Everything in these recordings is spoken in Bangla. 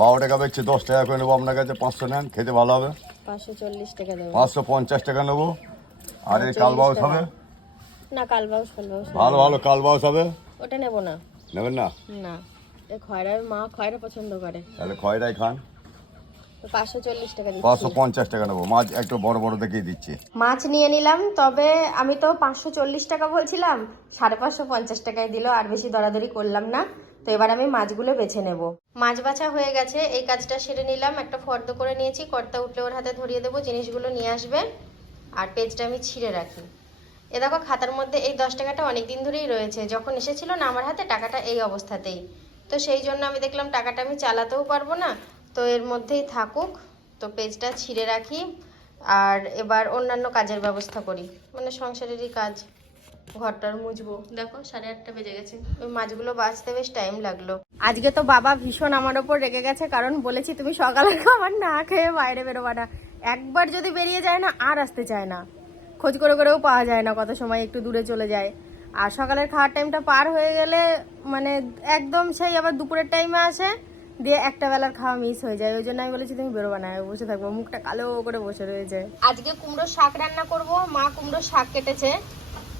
বারো টাকা বেচছে দশ টাকা করে নেব আপনার কাছে পাঁচশো নেন খেতে ভালো হবে। পাঁচশো চল্লিশ টাকা দেবো। পাঁচশো পঞ্চাশ টাকা নেব। আর এই কাল বাউস হবে? না কালবাউস ফালবাউস ভালো ভালো কাল বাউস হবে? ওটা নেব না। নেবেন না? না। এই খয়রা মা খয়রা পছন্দ করে। তাহলে খয়রাই খান। পাঁচশো চল্লিশ টাকা পাঁচশো পঞ্চাশ টাকা নেব। মাছ একটু বড় বড় দেখিয়ে দিচ্ছি। মাছ নিয়ে নিলাম তবে আমি তো পাঁচশো চল্লিশ টাকা বলছিলাম সাড়ে পাঁচশো পঞ্চাশ টাকায় দিল আর বেশি দরাদরি করলাম না। তো এবার আমি মাছগুলো বেছে নেব। মাছ বাছা হয়ে গেছে, এই কাজটা সেরে নিলাম। একটা ফর্দ করে নিয়েছি, কর্তা উঠলে ওর হাতে ধরিয়ে দেবো, জিনিসগুলো নিয়ে আসবে। আর পেজটা আমি ছিঁড়ে রাখি। এ দেখো, খাতার মধ্যে এই দশ টাকাটা অনেক দিন ধরেই রয়েছে। যখন এসেছিল না আমার হাতে, টাকাটা এই অবস্থাতেই। তো সেই জন্য আমি দেখলাম, টাকাটা আমি চালাতেও পারব না। তো এর মধ্যেই থাকুক। তো পেজটা ছিঁড়ে রাখি। আর এবার অন্যান্য কাজের ব্যবস্থা করি। মানে সংসারেরই কাজ। ঘরটার মুছবো। দেখো সাড়ে আটটা বেজে গেছে। ওই মাছগুলো বাঁচতে বেশ টাইম লাগল। আজকে তো বাবা ভীষণ আমার ওপর রেগে গেছে কারণ বলেছি তুমি সকালের খাবার না খেয়ে বাইরে বেরোবা না একবার যদি বেরিয়ে যায় না আর আসতে চায় না। খোঁজ করে করেও পাওয়া যায় না কত সময় একটু দূরে চলে যায়। আর সকালের খাওয়ার টাইমটা পার হয়ে গেলে মানে একদম সেই আবার দুপুরের টাইমে আসে দিয়ে একটা বেলার খাওয়া মিস হয়ে যায়। ওই জন্য আমি বলেছি তুমি বেরোবা না বসে থাকব। মুখটা কালো করে বসে রয়েছে। আজকে কুমড়ো শাক রান্না করব মা কুমড়ো শাক কেটেছে।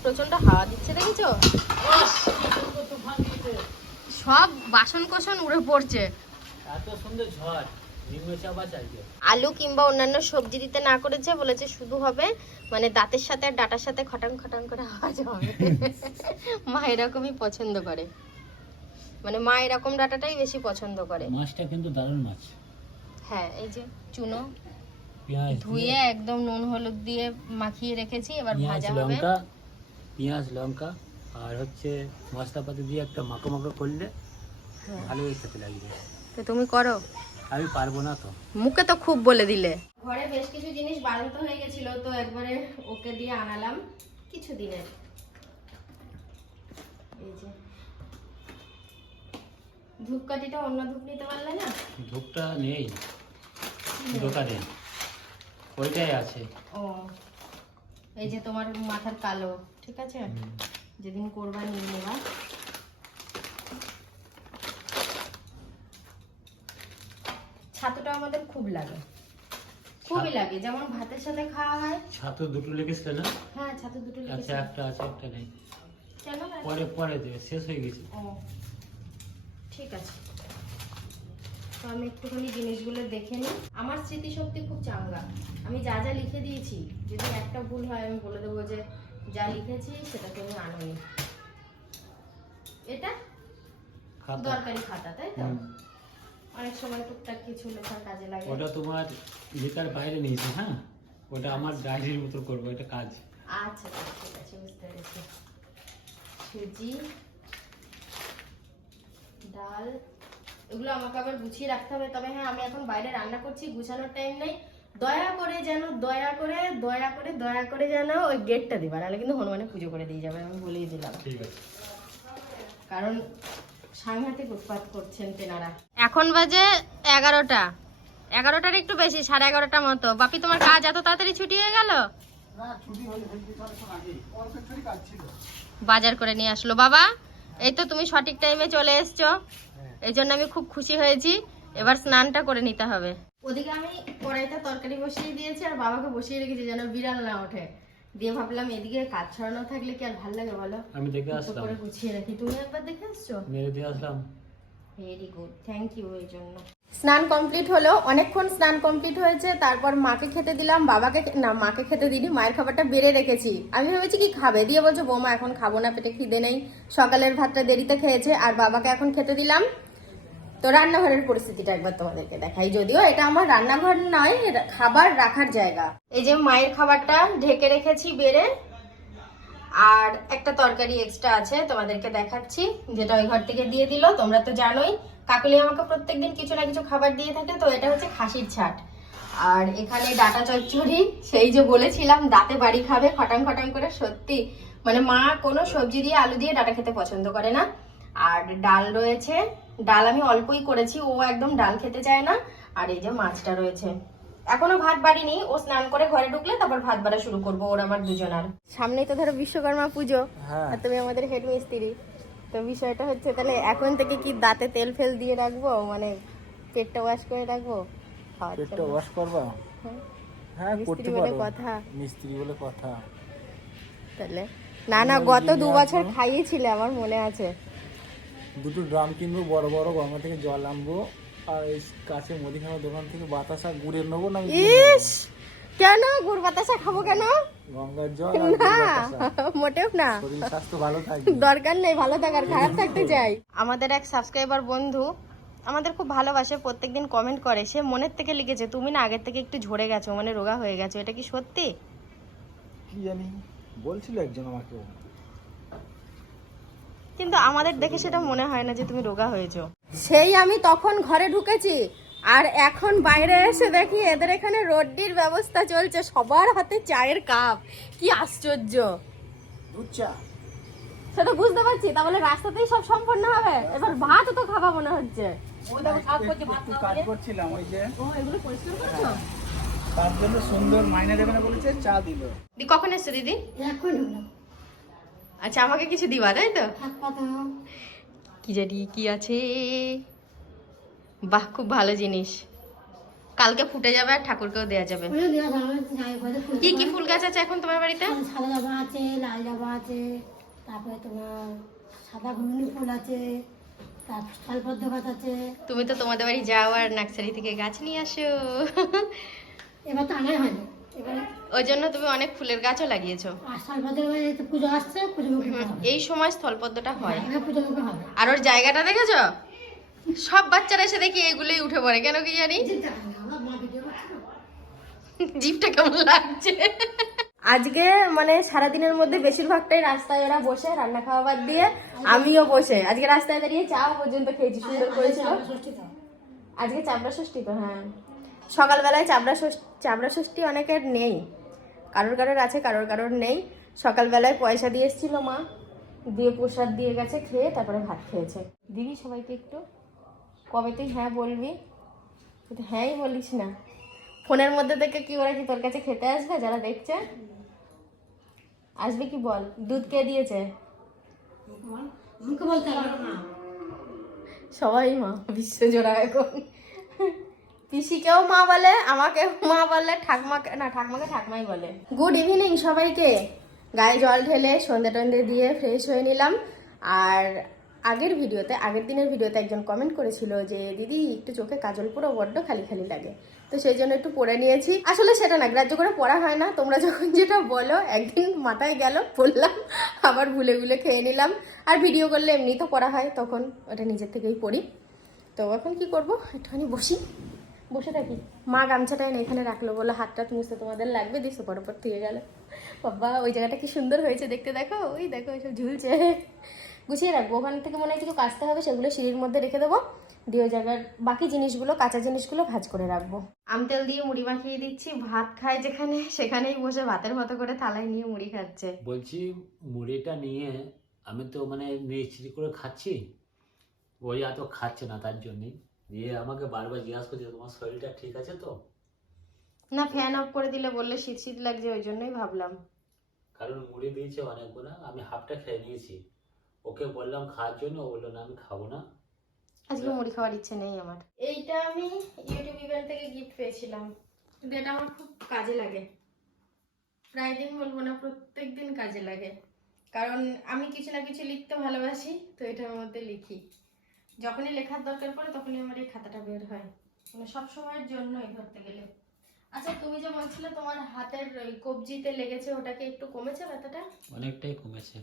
প্রচণ্ড হাওয়া দিচ্ছে দেখেছ? সব বাসন কোসন উড়ে পড়ছে। এত সুন্দর ঝড় আলু কিংবা অন্যান্য সবজি দিতে না করেছে বলেছে শুধু হবে মানে দাঁতের সাথে আর ডাটার সাথে খটাং খটাং করে আওয়াজ হবে। মা এরকমই পছন্দ করে। মানে মা এরকম ডাটাটাই বেশি পছন্দ করে। মাছটা কিন্তু দারুণ মাছ। হ্যাঁ এই যে চুনো ধুয়ে একদম নুন হলুদ দিয়ে মাখিয়ে রেখেছি এবার ভাজা হবে। পেঁয়াজ লঙ্কা আর হচ্ছে মশলাপাতি দিয়ে একটা মাখো মাখো করলে হ্যাঁ। ভালোই খেতে লাগবে। তো তুমি করো। আমি পারব না তো। মুখে তো খুব বলে দিলে। ঘরে বেশ কিছু জিনিস বাড়ন্ত হয়ে গেছিল তো একবারে ওকে দিয়ে আনালাম কিছু দিনের। এই যে। ধূপকাঠিটা অন্য ধূপ নিতে পারলে না? ধূপটা নেই দোকানে। ওইটাই আছে। ও। এই যে তোমার মাথার কালো। ঠিক আছে? যেদিন করবা নিয়ে নেবা। ছাতুটা আমাদের খুব লাগে। খুবই লাগে যেমন ভাতের সাথে খাওয়া হয়। ছাতু দুটো লেগেছিল না? হ্যাঁ ছাতু দুটো আচ্ছা একটা আছে একটা নেই। কেন পরে পরে দেবে শেষ হয়ে গেছে। ও ঠিক আছে। তো আমি একটুখানি জিনিসগুলো দেখে নিই। আমার স্মৃতিশক্তি খুব চাঙ্গা। আমি যা যা লিখে দিয়েছি যদি একটা ভুল হয় আমি বলে দেবো যে যা লিখেছি সেটা তুমি আনোনি এটা দরকারি খাতা তাই তো? অনেক সময় টুকটাক কিছু লেখার কাজে লাগে। ওটা তোমার লিটার বাইরে নিয়েছি হ্যাঁ? ওটা আমার ডায়েরির মতো করব এটা কাজ। আচ্ছা আচ্ছা, ঠিক আছে বুঝতে পেরেছি। সুজি ডাল এগুলো আমাকে আবার গুছিয়ে রাখতে হবে। তবে হ্যাঁ আমি এখন বাইরে রান্না করছি গুছানোর টাইম নেই। দয়া করে যেন দয়া করে দয়া করে দয়া করে যেন ওই গেটটা দিবা। নাহলে কিন্তু হনুমানে পুজো করে দিয়ে যাবে আমি বলেই দিলাম। কারণ সাংঘাতিক উৎপাত করছেন তেনারা। এখন বাজে এগারোটা। এগারোটার একটু বেশি সাড়ে এগারোটা মতো। বাপি তোমার কাজ এত তাড়াতাড়ি ছুটি হয়ে গেল? বাজার করে নিয়ে আসলো। বাবা এই তো তুমি সঠিক টাইমে চলে এসছো। এই জন্য আমি খুব খুশি হয়েছি। এবার স্নানটা করে নিতে হবে। ওদিকে আমি কড়াইতে তরকারি বসিয়ে দিয়েছি আর বাবাকে বসিয়ে রেখেছি যেন বিড়াল না ওঠে। দিয়ে ভাবলাম এদিকে কাজ ছড়ানো থাকলে কি আর ভালো লাগে বলো? আমি দেখে আসলাম। করে গুছিয়ে রাখি। তুমি একবার দেখে আসছো? মেরে দিয়ে আসলাম। ভেরি গুড থ্যাংক ইউ এর জন্য। স্নান কমপ্লিট হলো। অনেকক্ষণ স্নান কমপ্লিট হয়েছে। তারপর মাকে খেতে দিলাম। বাবাকে না মাকে খেতে দিইনি মায়ের খাবারটা বেড়ে রেখেছি। আমি ভেবেছি কি খাবে? দিয়ে বলছো বৌমা এখন খাব না পেটে খিদে নেই। সকালের ভাতটা দেরিতে খেয়েছে। আর বাবাকে এখন খেতে দিলাম। তো রান্নাঘরের পরিস্থিতিটা একবার তোমাদেরকে দেখাই। যদিও এটা আমার রান্নাঘর নয় খাবার রাখার জায়গা। এই যে মায়ের খাবারটা ঢেকে রেখেছি বেড়ে, আর একটা তরকারি এক্সট্রা আছে তোমাদেরকে দেখাচ্ছি, যেটা ওই ঘর থেকে দিয়ে দিল। তোমরা তো জানোই, কাকুলি আমাকে প্রত্যেকদিন কিছু না কিছু খাবার দিয়ে থাকে, তো এটা হচ্ছে খাসির ছাট। আর এখানে ডাটা চচ্চড়ি, সেই যে বলেছিলাম, দাঁতে বাড়ি খাবে, খটাং খটাং করে, সত্যি। মানে মা কোনো সবজি দিয়ে আলু দিয়ে ডাটা খেতে পছন্দ করে না। আর ডাল রয়েছে ডাল আমি অল্পই করেছি ও একদম ডাল খেতে চায় না। আর এই যে মাছটা রয়েছে। এখনও ভাত বাড়িনি ও স্নান করে ঘরে ঢুকলে তারপর ভাত বাড়া শুরু করব ওর আমার দুজনার। সামনেই তো ধরো বিশ্বকর্মা পুজো হ্যাঁ। আর তুমি আমাদের হেড মিস্ত্রি তো বিষয়টা হচ্ছে তাহলে এখন থেকে কি দাঁতে তেল ফেল দিয়ে রাখব? মানে পেটটা ওয়াশ করে রাখব? পেটটা ওয়াশ করবা? হ্যাঁ। হ্যাঁ করতে পারো। কথা। মিস্ত্রি বলে কথা। তাহলে। না না গত দু বছর খাইয়েছিলে আমার মনে আছে। দুটো ড্রাম কিনবো বড় বড় গঙ্গা থেকে জল আনব আর এই কাছে মুদিখানার দোকান থেকে বাতাসা গুড়ের নেব না ইস! কেন গুড় বাতাসা খাব কেন? গঙ্গার জল না মোটেও না। শরীর স্বাস্থ্য ভালো থাকবে। দরকার নেই ভালো থাকার খারাপ থাকতে চাই। আমাদের এক সাবস্ক্রাইবার বন্ধু আমাদের খুব ভালোবাসে প্রত্যেকদিন কমেন্ট করে। সে মনের থেকে লিখেছে তুমি না আগের থেকে একটু ঝরে গেছো মানে রোগা হয়ে গেছো এটা কি সত্যি? কি জানি বলছিল একজন আমাকে কিন্তু আমাদের দেখে সেটা মনে হয় না যে তুমি রোগা হয়েছো। সেই আমি তখন ঘরে ঢুকেছি আর এখন বাইরে এসে দেখি এদের এখানে রোড্ডির ব্যবস্থা চলছে সবার হাতে চায়ের কাপ। কি আশ্চর্য। সেটা বুঝতে পারছি তাহলে রাস্তাতেই সব সম্পন্ন হবে? এবার ভাত তো খাবা মনে হচ্ছে। কাজ করছিলাম ওই যে। এগুলো পরিষ্কার করছ? তার জন্য সুন্দর মাইনে দেবে না বলেছে চা দিল। দি কখন এসছো দিদি? আচ্ছা আমাকে কিছু দিবা, তাই তো? কি জানি কি আছে। বাহ, খুব ভালো জিনিস। কালকে ফুটে যাবে আর ঠাকুরকেও দেওয়া যাবে। কি কি ফুল গাছ আছে এখন তোমার বাড়িতে? সাদা জবা আছে লাল জবা আছে তারপরে তোমার সাদা ফুল আছে আছে তুমি তো তোমাদের বাড়ি যাও আর নার্সারি থেকে গাছ নিয়ে আসো। এবার তো আনাই হয়নি। এবার ওই জন্য তুমি অনেক ফুলের গাছও লাগিয়েছো। এই সময় স্থলপদ্মটা হয়। মুখে হবে। আর ওর জায়গাটা দেখেছ? সব বাচ্চারা এসে দেখি এগুলোই উঠে পড়ে কেন কি জানি। জিপটা কেমন লাগছে? আজকে মানে সারাদিনের মধ্যে বেশিরভাগটাই রাস্তায় ওরা বসে রান্না খাওয়া বাদ দিয়ে আমিও বসে। আজকে রাস্তায় দাঁড়িয়ে চাও পর্যন্ত খেয়েছি সুন্দর করেছিল। আজকে চাবড়া ষষ্ঠী তো হ্যাঁ। সকালবেলায় চাবড়া ষষ্ঠী চাবড়া ষষ্ঠী অনেকের নেই। কারোর কারোর আছে, কারোর কারোর নেই। সকালবেলায় পয়সা দিয়ে এসেছিল মা, দিয়ে প্রসাদ দিয়ে গেছে, খেয়ে তারপরে ভাত খেয়েছে। দিবি সবাইকে একটু কবে তুই হ্যাঁ বলবি? তুই হ্যাঁই বলিস না। ফোনের মধ্যে থেকে কি ওরা কি তোর কাছে খেতে আসবে, যারা দেখছে? আসবে কি বল? দুধ কে দিয়েছে? সবাই মা বিশ্বজোড়া এখন। পিসিকেও মা বলে আমাকে মা বলে, ঠাকমাকে, না, ঠাকমাকে ঠাকমাই বলে। গুড ইভিনিং সবাইকে। গায়ে জল ঢেলে সন্ধে টন্ধে দিয়ে ফ্রেশ হয়ে নিলাম। আর আগের ভিডিওতে, আগের দিনের ভিডিওতে একজন কমেন্ট করেছিল যে, দিদি, একটু চোখে কাজল পুরো বড্ড খালি খালি লাগে। তো সেই জন্য একটু পরে নিয়েছি। আসলে সেটা না, গ্রাহ্য করে পড়া হয় না। তোমরা যখন যেটা বলো, একদিন মাথায় গেল, পড়লাম, আবার ভুলে ভুলে খেয়ে নিলাম। আর ভিডিও করলে এমনি তো পড়া হয়, তখন ওটা নিজের থেকেই পড়ি। তো এখন কি করব? একটুখানি বসি। বসে থাকি। মা গামছাটা এনে এখানে রাখল বলে হাত টাত মুছতে তোমাদের লাগবে দিস পর পর থেকে গেল। বাবা, ওই জায়গাটা কি সুন্দর হয়েছে দেখতে, দেখো, ওই দেখো, এসব ঝুলছে। গুছিয়ে রাখব, ওখান থেকে মনে হয় কিছু কাচতে হবে, সেগুলো সিঁড়ির মধ্যে রেখে দেবো। দিয়ে ওই জায়গার বাকি জিনিসগুলো, কাঁচা জিনিসগুলো ভাজ করে রাখব। আম তেল দিয়ে মুড়ি মাখিয়ে দিচ্ছি, ভাত খায় যেখানে, সেখানেই বসে ভাতের মতো করে থালায় নিয়ে মুড়ি খাচ্ছে। বলছি, মুড়িটা নিয়ে আমি তো মানে মিস্ত্রি করে খাচ্ছি ওই এত খাচ্ছে না তার জন্যই। দিয়ে আমাকে বারবার জিজ্ঞাসা করছে তোমার শরীরটা ঠিক আছে তো? না ফ্যান অফ করে দিলে বললে শীত শীত লাগছে ওই জন্যই ভাবলাম। কারণ মুড়ি দিয়েছে অনেকগুলো আমি হাফটা খেয়ে নিয়েছি। ওকে বললাম খাওয়ার জন্য? ও বলল না আমি খাব না। আজকে মুড়ি খাওয়ার ইচ্ছে নেই আমার। এইটা আমি ইউটিউব ইভেন্ট থেকে গিফট পেয়েছিলাম। কিন্তু এটা আমার খুব কাজে লাগে। প্রায় দিন বলব না প্রত্যেক দিন কাজে লাগে। কারণ আমি কিছু না কিছু লিখতে ভালোবাসি তো এটার মধ্যে লিখি। যখনই লেখার দরকার পড়ে তখনই আমার এই খাতাটা বের হয়। মানে সব সময়ের জন্যই ধরতে গেলে। আচ্ছা তুমি যে বলছিলে তোমার হাতের ওই কবজিতে লেগেছে ওটাকে একটু কমেছে ব্যথাটা? অনেকটাই কমেছে।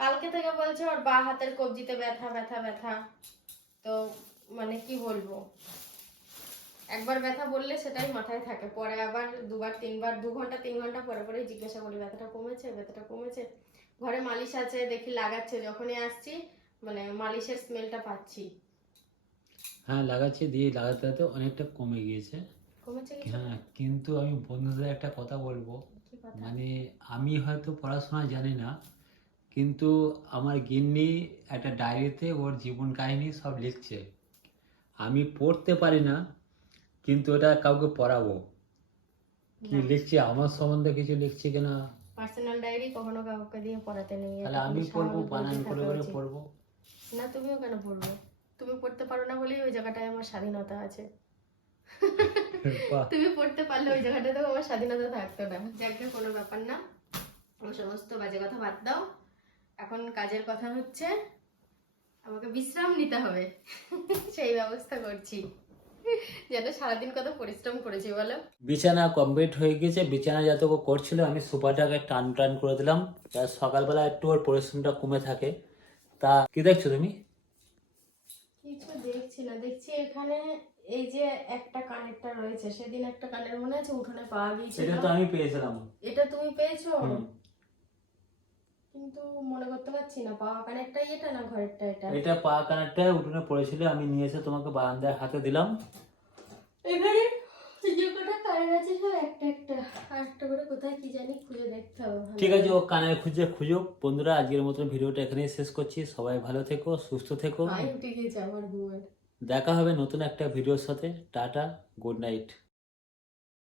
কালকে থেকে বলছে ওর বা হাতের কবজিতে ব্যথা ব্যথা ব্যথা। তো মানে কি বলব? একবার ব্যথা বললে সেটাই মাথায় থাকে। পরে আবার দুবার তিনবার দু ঘণ্টা তিন ঘণ্টা পরে পরে জিজ্ঞাসা করি ব্যথাটা কমেছে? ব্যথাটা কমেছে? ঘরে মালিশ আছে দেখি লাগাচ্ছে। যখনই আসছি মানে মালিশের স্মেলটা পাচ্ছি। হ্যাঁ লাগাচ্ছি দিয়ে লাগাতে লাগাতে অনেকটা কমে গিয়েছে। হ্যাঁ কিন্তু আমি বন্ধুদের একটা কথা বলব। মানে আমি হয়তো পড়াশোনা জানি না কিন্তু আমার গিন্নি একটা ডায়েরিতে ওর জীবন কাহিনী সব লিখছে। আমি পড়তে পারি না কিন্তু ওটা কাউকে পড়াবো। কি লিখছে? আমার সম্বন্ধে কিছু লিখছে কিনা? পার্সোনাল ডায়েরি কখনো কাউকে দিয়ে পড়াতে নেই তাহলে আমি পড়ব বানান করে করে পড়ব। না তুমিও কেন পড়বে? তুমি পড়তে পারো না বলেই ওই জায়গাটায় আমার স্বাধীনতা আছে। তুমি পড়তে পারলে ওই জায়গাটাতেও আমার স্বাধীনতা থাকতো না। যাকে কোনো ব্যাপার না। ও সমস্ত বাজে কথা বাদ দাও। এখন কাজের কথা হচ্ছে আমাকে বিশ্রাম নিতে হবে। সেই ব্যবস্থা করছি। যেন সারাদিন কত পরিশ্রম করেছি বলো। বিছানা কমপ্লিট হয়ে গেছে বিছানা যতটুকু করছিল আমি সোফাটাকে টান টান করে দিলাম। সকালবেলা একটু ওর পরিশ্রমটা কমে থাকে। তা কি দেখছ তুমি? কিছু দেখছি না। দেখছি এখানে এই যে একটা কানেরটা রয়েছে। সেদিন একটা কানের মনে আছে উঠোনে পাওয়া গিয়েছিল সেটা তো আমি পেয়েছিলাম। এটা তুমি পেয়েছ? কিন্তু মনে করতে পারছি না পাওয়া কানেরটাই এটা না ঘরেরটা এটা? এটা পা কানেরটা উঠোনে পড়েছিল আমি নিয়ে এসে তোমাকে বারান্দায় হাতে দিলাম। এখানে যে কটা কানের আছে সব একটা একটা? আর একটা করে কোথায় কি জানি খুঁজে দেখতে হবে ঠিক আছে ও কানের খুঁজে খুঁজো বন্ধুরা আজকের মতন ভিডিওটা এখানেই শেষ করছি। সবাই ভালো থেকো সুস্থ থেকো। দেখা হবে নতুন একটা ভিডিওর সাথে। Tata good night.